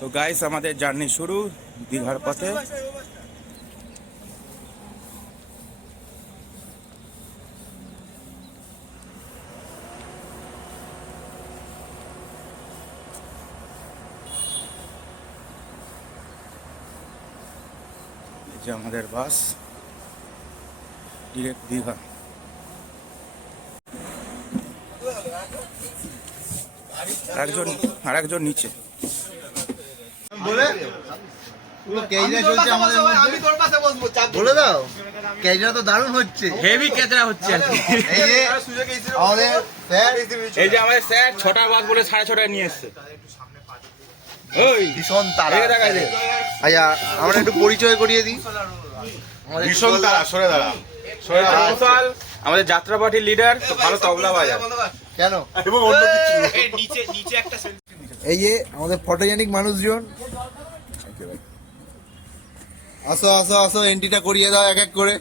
তো গাইস আমাদের জার্নি শুরু দীঘার পথে। এই যে আমাদের বাস ডিরেক্ট দীঘা। আরেকজন নিচে বলে পুরো কেজরা চলছে আমাদের মধ্যে। আমি তোর পাশে বসবো, বলে দাও। কেজরা তো দারুণ হচ্ছে, হেভি কেজরা হচ্ছে। এই যে আমাদের স্যার, এই যে আমাদের স্যার 6টা বাস বলে 6:30টায় নিয়ে এসেছে। ওই ভীষণ তারা। এই দেখা যায়। আচ্ছা আমরা একটু পরিচয় করিয়ে দিই। ভীষণ তারা, সরে দাঁড়া, সরে দাঁড়া। আমাদের যাত্রা পার্টির লিডার, তো ভালো তবলা বাজায়। কেন এবং অন্য কিছু নিচে একটা এই যে আমাদের ফটোজেনিক মানুষজন। আসো আসো আসো, এন্ট্রিটা করিয়ে দাও এক এক করে।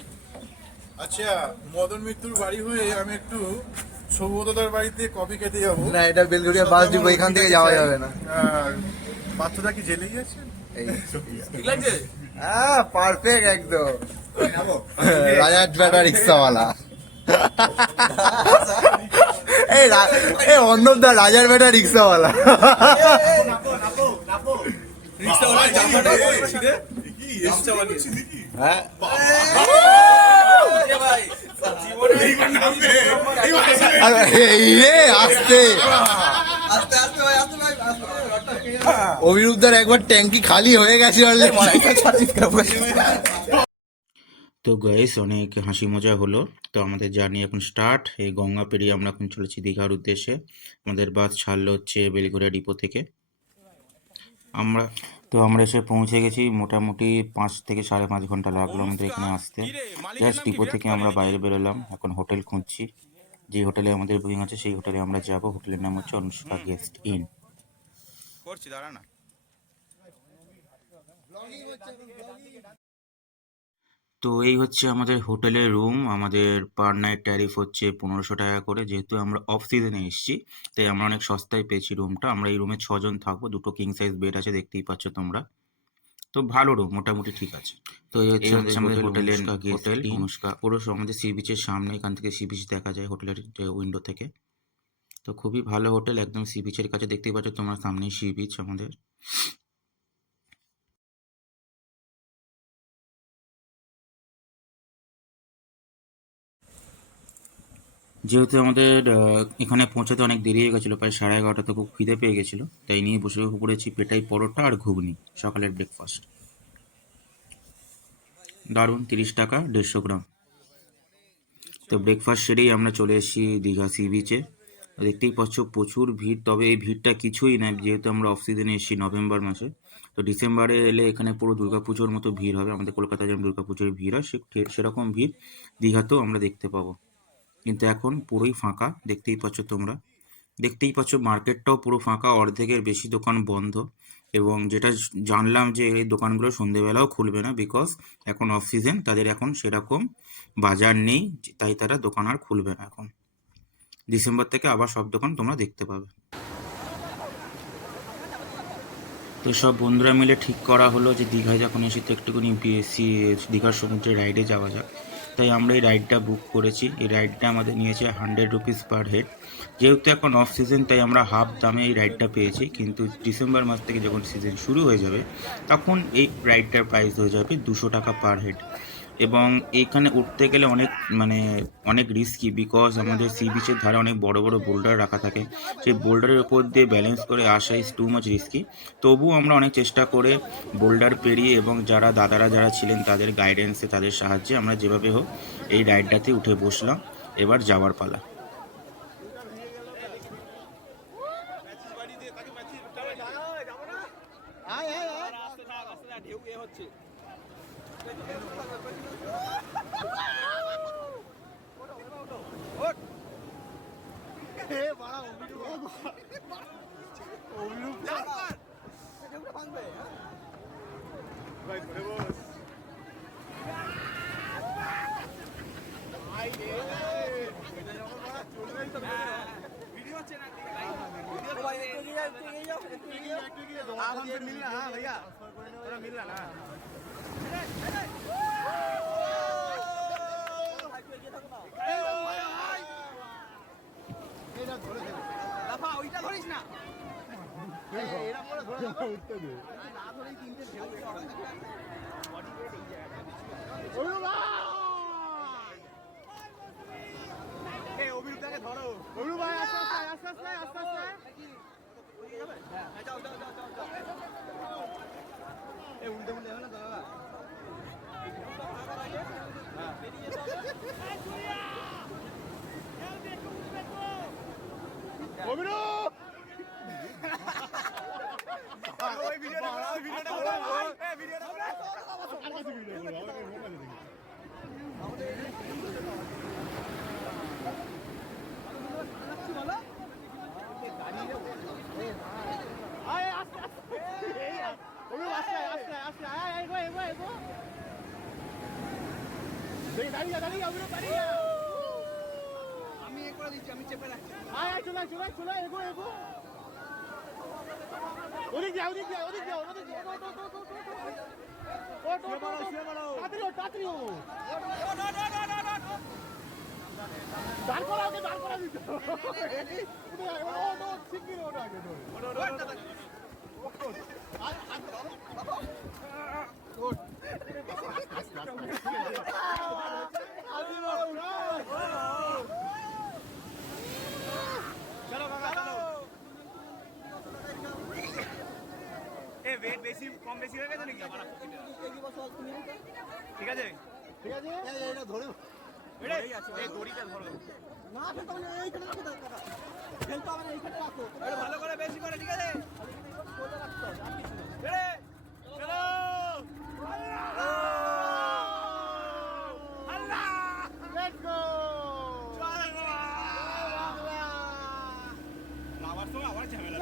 আচ্ছা, মদন মিত্রুর বাড়ি হয়ে আমি একটু সৌগতদার বাড়িতে কফি খেতে যাবো। না, এটা বেলঘড়িয়া বাস ডিপো, এখান থেকে যাওয়া যাবে না। আর বাচ্চাটা কি জেলে গেছে? হ্যাঁ পারফেক্ট একদম। রাজার বেটা রিক্সাওয়ালা। এই অর্ণবদা রাজার বেটা রিক্সাওয়ালা। হ্যাঁ এই রে আসতে অভিরূপদার একবার ট্যাঙ্কি খালি হয়ে গেছে। তো গাইস অনেক হাসি মজা হলো। তো আমাদের জার্নি এখন স্টার্ট। এই গঙ্গা পেরিয়ে আমরা এখন চলেছি দীঘার উদ্দেশ্যে। আমাদের বাস ছাড়লো হচ্ছে বেলঘড়িয়া ডিপো থেকে। আমরা এসে পৌঁছে গেছি। মোটামুটি 5 থেকে 5.5 ঘন্টা লাগলো আমাদের এখানে আসতে। জাস্ট ডিপো থেকে আমরা বাইরে বেরোলাম, এখন হোটেল খুঁজছি। যে হোটেলে আমাদের বুকিং আছে সেই হোটেলে আমরা যাব। হোটেলের নাম হচ্ছে অনুষ্কা গেস্ট ইন। তো এই হচ্ছে আমাদের হোটেলের রুম। আমাদের পার নাইট ট্যারিফ হচ্ছে 1500 টাকা করে। যেহেতু আমরা অফ সিজনে এসেছি তাই আমরা অনেক সস্তায় পেয়েছি রুমটা। আমরা এই রুমে 6 জন থাকবো, 2টো কিং সাইজ বেড আছে, দেখতেই পাচ্ছ তোমরা। তো ভালো রুম, মোটামুটি ঠিক আছে। তো এই হচ্ছে আমাদের হোটেলের হোটেল অনুষ্কা। পুরো আমাদের সি বিচের সামনে, এখান থেকে সি বিচ দেখা যায় হোটেলের উইন্ডো থেকে। তো খুবই ভালো হোটেল, একদম সি বিচের কাছে, দেখতেই পাচ্ছ তোমার সামনেই সি বিচ আমাদের। যেহেতু আমাদের এখানে পৌঁছাতে অনেক দেরি হয়ে গেছিলো, প্রায় 11:30, তো খুব খিদে পেয়ে গেছিলো, তাই নিয়ে বসে পড়েছি পেটাই পরোটা আর ঘুগনি, সকালের ব্রেকফাস্ট। দারুণ, 30 টাকা 150 গ্রাম। তো ব্রেকফাস্ট সেরেই আমরা চলে এসেছি দীঘা সি বিচে। দেখতেই পাচ্ছ প্রচুর ভিড়, তবে এই ভিড়টা কিছুই না, যেহেতু আমরা অফ সিজনে এসেছি নভেম্বর মাসে। তো ডিসেম্বরে এলে এখানে পুরো দুর্গাপুজোর মতো ভিড় হবে। আমাদের কলকাতায় যেমন দুর্গাপুজোর ভিড় হয় সেরকম ভিড় দীঘাতেও আমরা দেখতে পাবো। কিন্তু এখন পুরোই ফাঁকা, দেখতেই পাচ্ছ তোমরা। দেখতেই পাচ্ছ মার্কেটটাও পুরো ফাঁকা, অর্ধেকের বেশি দোকান বন্ধ। এবং যেটা জানলাম যে এই দোকানগুলো সন্ধেবেলাও খুলবে না, বিকজ এখন অফ সিজন, তাদের এখন সেরকম বাজার নেই, তাই তারা দোকান আর খুলবে না। এখন ডিসেম্বর থেকে আবার সব দোকান তোমরা দেখতে পাবে। তো সব বন্ধুরা মিলে ঠিক করা হলো যে দীঘায় যখন এসে তো একটুখানি দীঘার সমুদ্রে রাইডে যাওয়া যাক। তাই আমরা এই রাইডটা বুক করেছি। এই রাইডটা আমাদের নিয়েছে 100 রুপিস পার হেড। যেহেতু এখন অফ সিজন তাই আমরা হাফ দামে এই রাইডটা পেয়েছি, কিন্তু ডিসেম্বর মাস থেকে যখন সিজন শুরু হয়ে যাবে তখন এই রাইডটার প্রাইস হয়ে যাবে 200 টাকা পার হেড। এবং এখানে উঠতে গেলে অনেক রিস্কি, বিকজ আমাদের সি বিচের ধারে অনেক বড় বড় বোল্ডার রাখা থাকে। সেই বোল্ডারের উপর দিয়ে ব্যালেন্স করে আসা ইজ টু মাচ রিস্কি। তবুও আমরা অনেক চেষ্টা করে বোল্ডার পেরিয়ে এবং দাদারা যারা ছিলেন তাদের গাইডেন্সে, তাদের সাহায্যে আমরা যেভাবে হোক এই রাইডটাতে উঠে বসলাম। এবার যাওয়ার পালা। বেশি কম বেশি হয়ে গেছে নাকি? ঠিক আছে ঠিক আছে এটা ধরে এই দড়িটা ধরো না ফেলতে হবে এইখানে রাখো দাদা ফেলতে হবে এইখানে রাখো এটা ভালো করে বেশি করে ঠিক আছে সোজা রাখতে হবে আর কিছু না চলো আল্লাহ লেটস গো চল বাংলা আবার তো আবার ঝামেলা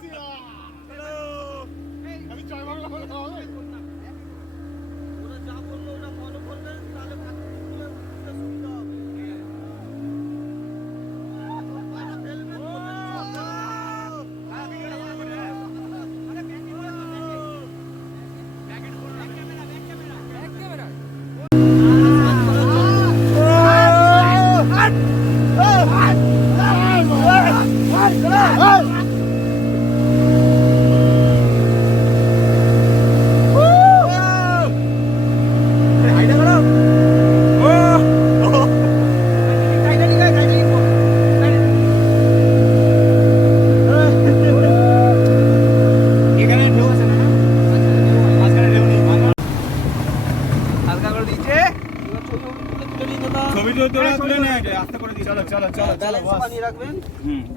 চলো আমি জয় বাংলা বলে খাওয়া হবে ওরা যা বললো ওটা ফলো করবেন তাহলে সুবিধা হবে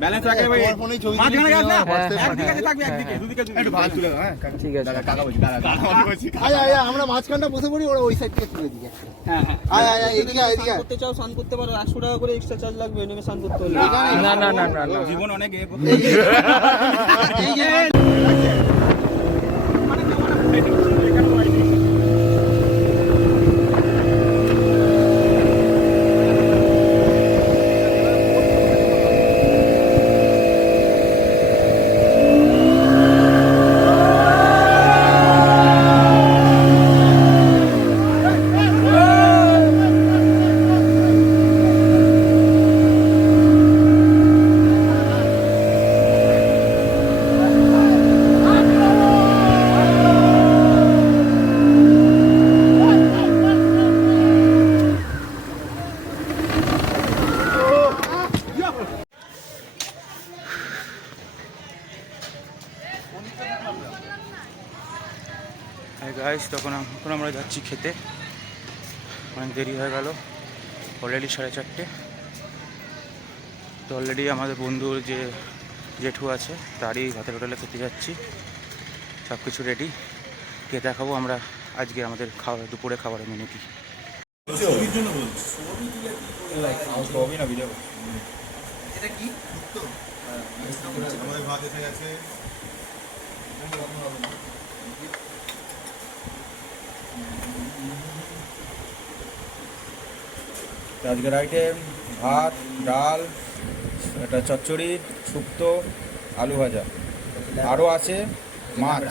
ব্যালেন্স রাখে ভাই ফোনে ছবি মাঝখানে গেছ না একদিকে থাকবে একদিকে দুদিকে একটু ভালো তুলে হ্যাঁ ঠিক আছে দাদা কাকা বলছি আয় আয় আমরা মাঝখানটা বসে পড়ি ওরা ওই সাইড থেকে তুলে দিকে হ্যাঁ হ্যাঁ আয় আয় এদিকে এদিকে করতে চাও সান করতে পারো 100 টাকা করে এক্সট্রা চার্জ লাগবে এনে সান করতে হলে না না না না জীবন অনেক এই যে গাইস এখন আমরা যাচ্ছি খেতে অনেক দেরি হয়ে গেল অলরেডি 4:30 তো অলরেডি আমাদের বন্ধুর যে জেঠু আছে তারই ভাতের হোটেলে খেতে যাচ্ছি সব কিছু রেডি কে দেখাবো আমরা আজকে আমাদের দুপুরে খাবারের মেনু কি এটা কি আমাদের ভাত এসে গেছে আজকের আইটেম ভাত ডাল একটা চচ্চড়ি শুক্তো আলু ভাজা আরও আছে মাছ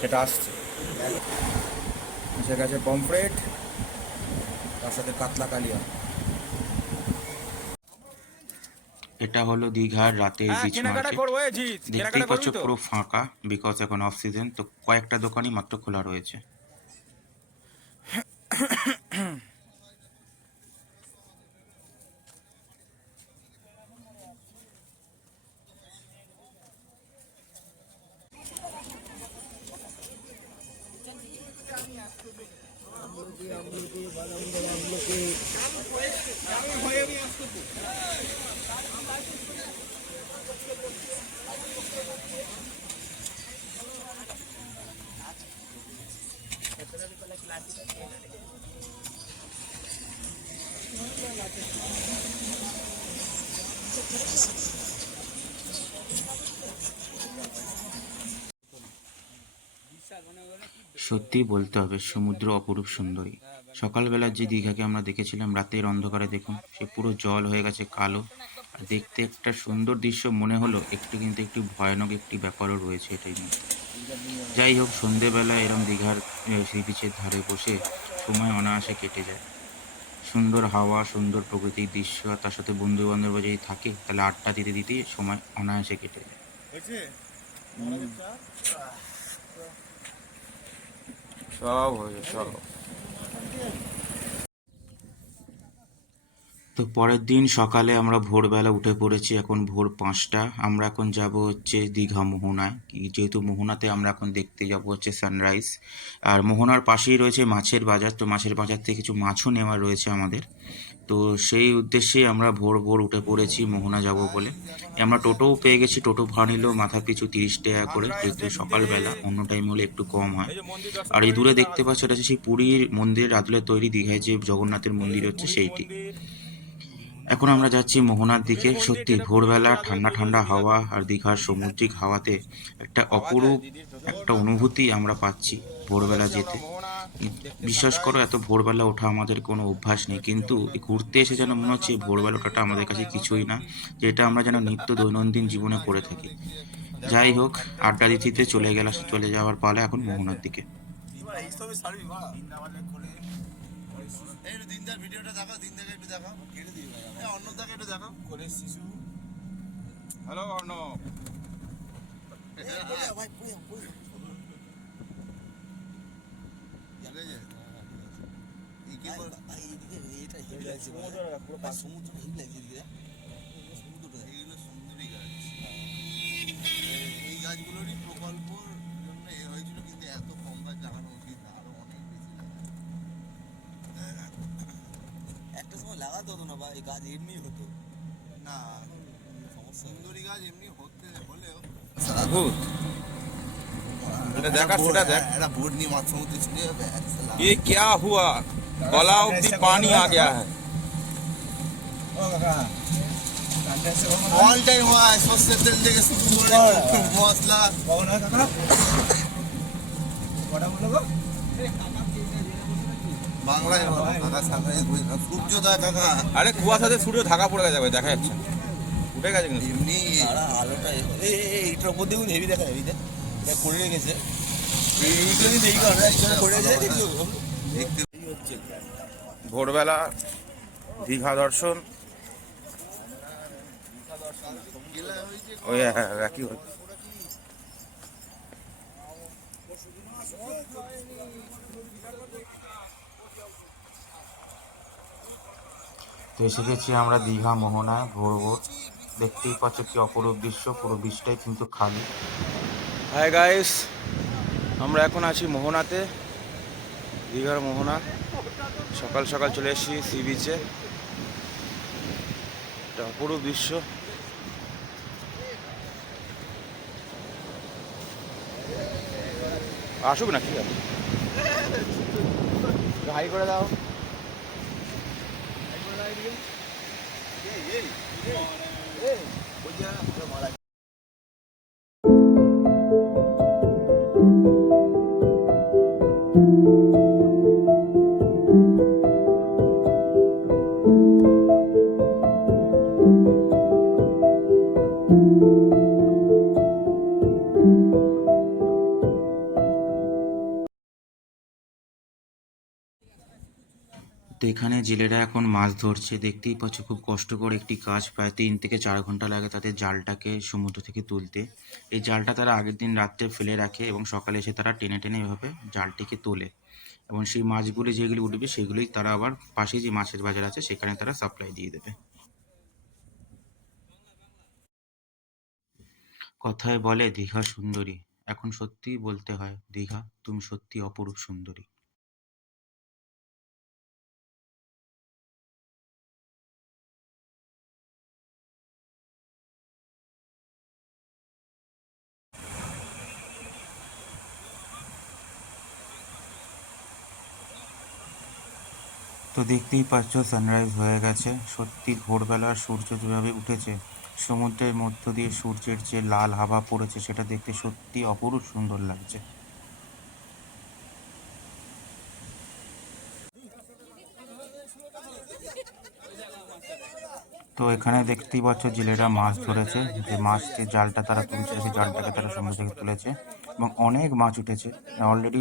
সেটা আসছে, এসে গেছে পমফ্রেট, তার সাথে কাতলা কালিয়া। এটা হলো দীঘার রাতের বিচ মার্কেট। দেখতেই পাচ্ছ পুরো ফাঁকা, বিকজ এখন অফ সিজন, তো কয়েকটা দোকানই মাত্র খোলা রয়েছে। সত্যি বলতে হবে, সমুদ্র অপরূপ সুন্দরী। সকালবেলার যে দীঘাকে আমরা দেখেছিলাম, রাতের অন্ধকারে দেখুন সে পুরো জল হয়ে গেছে কালো। আর দেখতে একটা সুন্দর দৃশ্য মনে হলো, কিন্তু একটু ভয়ানক একটি ব্যাপারও রয়েছে এটাই নিয়ে। যাই হোক, সন্ধেবেলা এরম দীঘার সি বিচের ধারে বসে সময় অনায়াসে কেটে যায়। সুন্দর হাওয়া, সুন্দর প্রকৃতির দৃশ্য, আর তার সাথে বন্ধু বান্ধব যদি থাকে তাহলে আড্ডা দিতে দিতেই সময় অনায়াসে কেটে যায়। সব হয়ে সব। তো পরের দিন সকালে আমরা ভোরবেলা উঠে পড়েছি, এখন ভোর 5টা। আমরা এখন যাব হচ্ছে দীঘা মোহনায়, যেহেতু মোহনাতে আমরা এখন দেখতে যাব হচ্ছে সানরাইজ। আর মোহনার পাশেই রয়েছে মাছের বাজার, তো মাছের বাজার থেকে কিছু মাছও নেওয়া রয়েছে আমাদের। তো সেই উদ্দেশ্যেই আমরা ভোর ভোর উঠে পড়েছি মোহনা যাব বলে। আমরা টোটোও পেয়ে গেছি, টোটো ভাড়া নিল মাথা পিছু 30 টাকা করে, যেহেতু সকালবেলা, অন্য টাইম হলে একটু কম হয়। আর এই দূরে দেখতে পাচ্ছ এটা হচ্ছে সেই পুরীর মন্দিরের আদলে তৈরি দীঘায় যে জগন্নাথের মন্দির হচ্ছে সেইটি। এখন আমরা যাচ্ছি মোহনার দিকে। সত্যি ভোরবেলা ঠান্ডা ঠান্ডা হাওয়া আর দীঘার সামুদ্রিক হাওয়াতে একটা অপরূপ একটা অনুভূতি আমরা পাচ্ছি ভোরবেলা যেতে। বিশ্বাস করো, এত ভোরবেলা ওঠা আমাদের কোনো অভ্যাস নেই, কিন্তু ঘুরতে এসে যেন মনে হচ্ছে ভোরবেলা ওঠাটা আমাদের কাছে কিছুই না, যেটা আমরা যেন নিত্য দৈনন্দিন জীবনে করে থাকি। যাই হোক, আড্ডা দিতে চলে যাওয়ার পালা এখন মোহনার দিকে। দিনটার ভিডিওটা দেখাও, দিন থেকে একটু দেখাও, অন্য থেকে একটু দেখাও করে শিশু। হ্যালো অর্ণব। এই গাছগুলোরই প্রকল্পর জন্য এ হয়েছিল, কিন্তু এত কম গাছ লাগানো উচিত না, আরো অনেক বেশি একটা সময় লাগাতে হতো না, বা এই গাছ এমনি হতো না। সুন্দরী গাছ এমনি হতে হলেও দেখা সেটা দেখ। একটা বোর্ড নিয়ে মাছ সমুদ্রে চলে যাবে। ये क्या हुआ, गला অবধি পানি आ गया है। অল টাইম হয়, সর্ষের তেল থেকে শুরু করে মশলা। বাংলায় বলো কাকা, সানরাইজ বই না, সূর্যোদয় কাকা। আরে কুয়াশাতে সূর্য ঢাকা পড়ে গেছে, দেখা যাচ্ছে না, উঠে গেছে কিন্তু এমনি আলোটা এইটার উপর দেখুন, হেভি দেখা হেভি করে রেখেছে। ভোরবেলা দীঘা দর্শন ওই একই হচ্ছে। তো এসে গেছি আমরা দীঘা মোহনায় ভোর ভোর। দেখতেই পাচ্ছ কি অপরূপ দৃশ্য, পুরো বিচটাই কিন্তু খালি। হাই গাইস, আমরা এখন আছি মোহনাতে, দীঘার মোহনা। সকাল সকাল চলে এসেছি সি বিচে, একটা অপরূপ দৃশ্য। আসুক না, ঠিক আছে, হাই করে দাও। তো এখানে জেলেরা এখন মাছ ধরছে, দেখতেই পাচ্ছ খুব কষ্ট করে একটি কাজ, প্রায় 3 থেকে 4 ঘন্টা লাগে তাদের জালটাকে সমুদ্র থেকে তুলতে। এই জালটা তারা আগের দিন রাত্রে ফেলে রাখে এবং সকালে এসে তারা টেনে টেনে এভাবে জালটিকে তোলে এবং সেই মাছগুলি যেগুলি উঠবে সেগুলোই তারা আবার পাশে যে মাছের বাজার আছে সেখানে তারা সাপ্লাই দিয়ে দেবে। কথায় বলে দীঘা সুন্দরী, এখন সত্যিই বলতে হয় দীঘা তুমি সত্যি অপরূপ সুন্দরী। তো দেখতেই পাচ্ছ সানরাইজ হয়ে গেছে, সত্যি ভোরবেলা সূর্য যেভাবে উঠেছে, সমুদ্রের মধ্য দিয়ে সূর্যের যে লাল হাওয়া পড়েছে সেটা দেখতে সত্যি অপরূপ সুন্দর লাগছে। তো এখানে দেখতেই পাচ্ছ জেলেরা মাছ ধরেছে, যে মাছটি জালটা তারা তুলছে সেই জালটাকে তারা সমুদ্র থেকে তুলেছে এবং অনেক মাছ উঠেছে। অলরেডি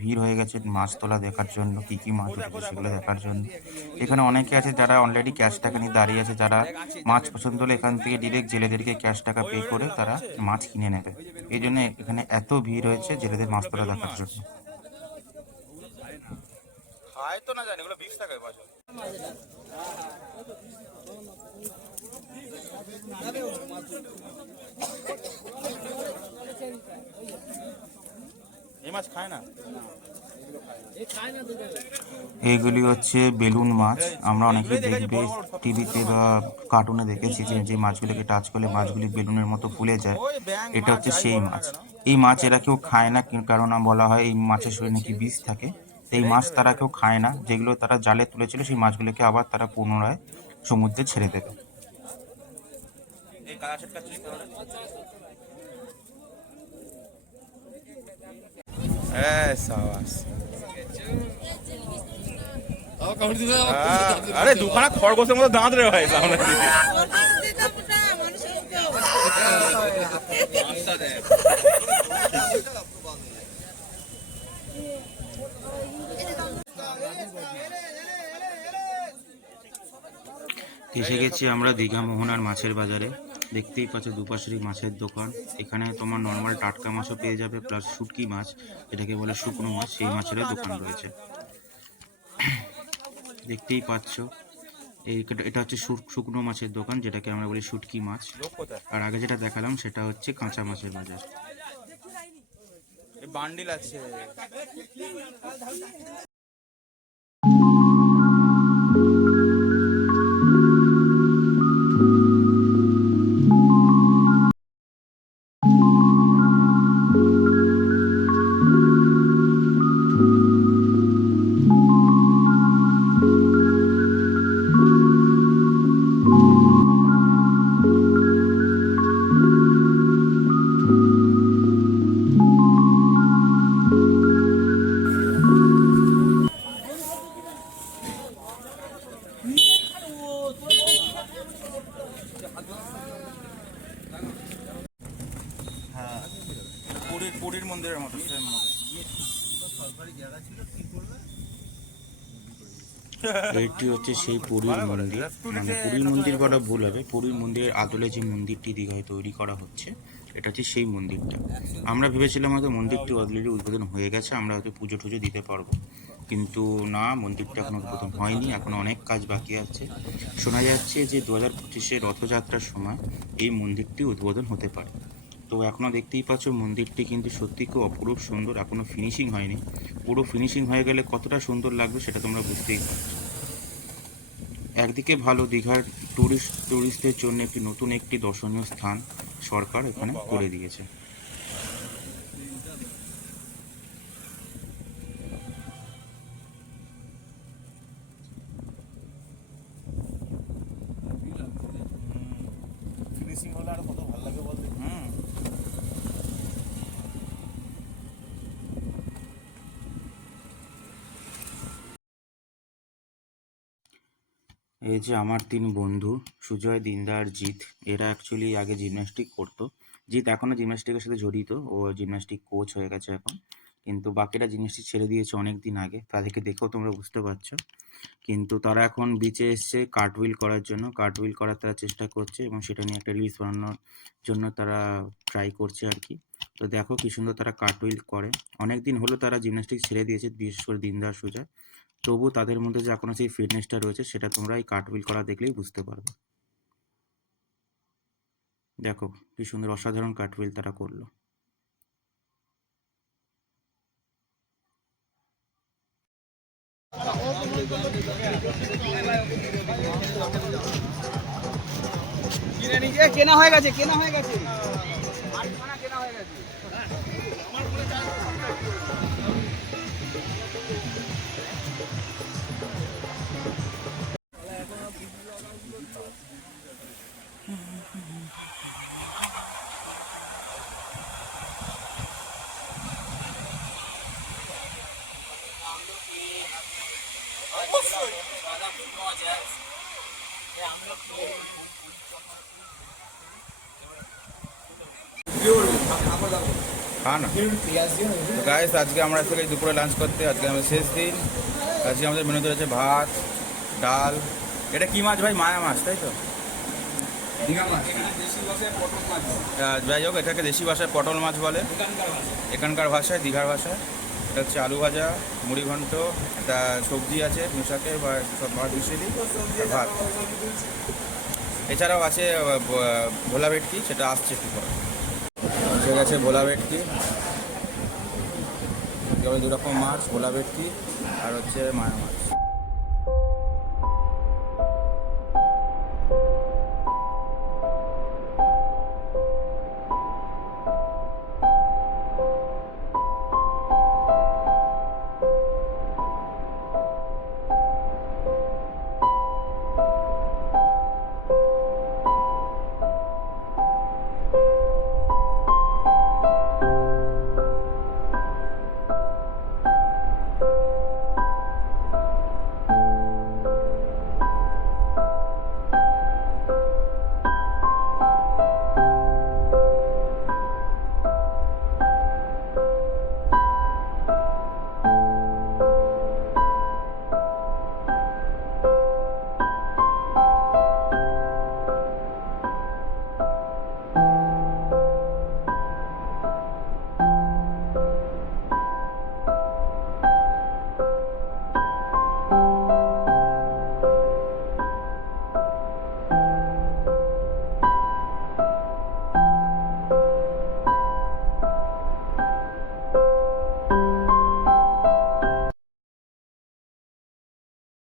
ভিড় হয়ে গেছে মাছ তোলা দেখার জন্য, কি কি মাছ উঠেছে সেগুলো দেখার জন্য। এখানে অনেকে আছে যারা অলরেডি ক্যাশ টাকা নিয়ে দাঁড়িয়ে আছে, যারা মাছ পছন্দ হলে এখান থেকে ডিরেক্ট জেলেদেরকে ক্যাশ টাকা পে করে তারা মাছ কিনে নেবে। এই জন্য এখানে এত ভিড় হয়েছে জেলেদের মাছ তোলা দেখার জন্য। হয়তো না জানি এগুলো 20 টাকায় বাজার। এই মাছ খায় না। এইগুলি হচ্ছে বেলুন মাছ, আমরা অনেকেই দেখবে টিভিতে বা কার্টুনে দেখেছি যে মাছগুলিকে টাচ করলে মাছগুলি বেলুনের মতো ফুলে যায়, এটা হচ্ছে সেই মাছ। এই মাছ এরা কেউ খায় না, কারণ বলা হয় এই মাছের শরীরে নাকি বিষ থাকে। এই মাছ তারা কেউ খায় না, যেগুলো তারা জালে তুলেছিল সেই মাছগুলোকে আবার তারা পুনরায় সমুদ্রে ছেড়ে দেবে। আরে দুখানা খরগোশের মতো দাঁত রে ভাই সামনে। এসে গেছি আমরা দীঘা মোহনার মাছের বাজারে। দেখতেই পাচ্ছ দুপাশেরই মাছের দোকান। এখানে তোমার নর্মাল টাটকা মাছও পেয়ে যাবে, প্লাস শুটকি মাছ, এটাকে বলে শুকনো মাছ, সেই মাছেরও দোকান রয়েছে। দেখতেই পাচ্ছ এটা হচ্ছে শুকনো মাছের দোকান, যেটাকে আমরা বলি শুটকি মাছ। আর আগে যেটা দেখালাম সেটা হচ্ছে কাঁচা মাছের বাজার। বান্ডিল আছে। পুরীর মন্দিরের মতো সেম মতো। এটি হচ্ছে সেই পুরীর মন্দির, মানে পুরীর মন্দির বলা ভুল হবে, পুরীর মন্দিরের আদলে যে মন্দিরটি দীঘায় তৈরি করা হচ্ছে এটা হচ্ছে সেই মন্দিরটা। আমরা ভেবেছিলাম হয়তো মন্দিরটি অলরেডি উদ্বোধন হয়ে গেছে, আমরা হয়তো পুজো টুজো দিতে পারবো, কিন্তু না, মন্দিরটা এখন উদ্বোধন হয়নি, এখন অনেক কাজ বাকি আছে। শোনা যাচ্ছে যে 2025-এ রথযাত্রার সময় এই মন্দিরটি উদ্বোধন হতে পারে। তো এখনও দেখতেই পাচ্ছ মন্দিরটি কিন্তু সত্যি খুব অপরূপ সুন্দর, এখনও ফিনিশিং হয়নি। পুরো ফিনিশিং হয়ে গেলে কতটা সুন্দর লাগবে সেটা তোমরা বুঝতেই পারছো। একদিকে ভালো, দীঘার ট্যুরিস্টদের জন্য নতুন একটি দর্শনীয় স্থান সরকার এখানে করে দিয়েছে। ফিনিশিং হলে আর কত ভালো লাগে বলতে। এই যে আমার 3 বন্ধু সুজয়, দিনদা আর জিৎ, এরা অ্যাকচুয়ালি আগে জিমন্যাস্টিক করতো। জিৎ এখনও জিমন্যাস্টিকের সাথে জড়িত, ও জিমন্যাস্টিক কোচ হয়ে গেছে এখন। কিন্তু বাকিরা জিনিসটি ছেড়ে দিয়েছে অনেক দিন আগে, তাদেরকে দেখেও তোমরা বুঝতে পারছো। কিন্তু তারা এখন বিচে এসছে কার্টউইল করার জন্য, কার্টউইল করার তারা চেষ্টা করছে এবং সেটা নিয়ে একটা রিলস বানানোর জন্য তারা ট্রাই করছে আর কি। তো দেখো কি সুন্দর তারা কার্টউইল করে। অনেক দিন হলো তারা জিমন্যাস্টিক ছেড়ে দিয়েছে, বিশেষ করে দিনদার সুজা। তবু তাদের মধ্যে যে এখনো সেই ফিটনেসটা রয়েছে সেটা তোমরা এই কার্টউইল করা দেখলেই বুঝতে পারবে। দেখো কি সুন্দর অসাধারণ কার্টউইল তারা করলো। কেনা হয়ে গেছে, কেনা হয়ে গেছে, কেনা হয়ে গেছে। হ্যাঁ না তো গাইস, আজকে আমরা থেকে দুপুরে লাঞ্চ করতে, আজকে আমাদের শেষ দিন। আজকে আমাদের মেনুতে রয়েছে ভাত, ডাল। এটা কি মাছ ভাই? মায়া মাছ, তাই তো? যাই হোক, এটাকে দেশি ভাষায় পটল মাছ বলে, এখানকার ভাষায়, দীঘার ভাষায়। এটা হচ্ছে আলু ভাজা, মুড়ি ঘন্ট, একটা সবজি আছে মুসাকে বা সব ভাত মিশিয়ে দিই, ভাত। এছাড়াও আছে ভোলা ভেটকি, সেটা আসছে একটু পরে। ঠিক আছে, ভোলা ভেটকি, দু রকম মাছ, ভোলা ভেটকি আর হচ্ছে মায়া মাছ।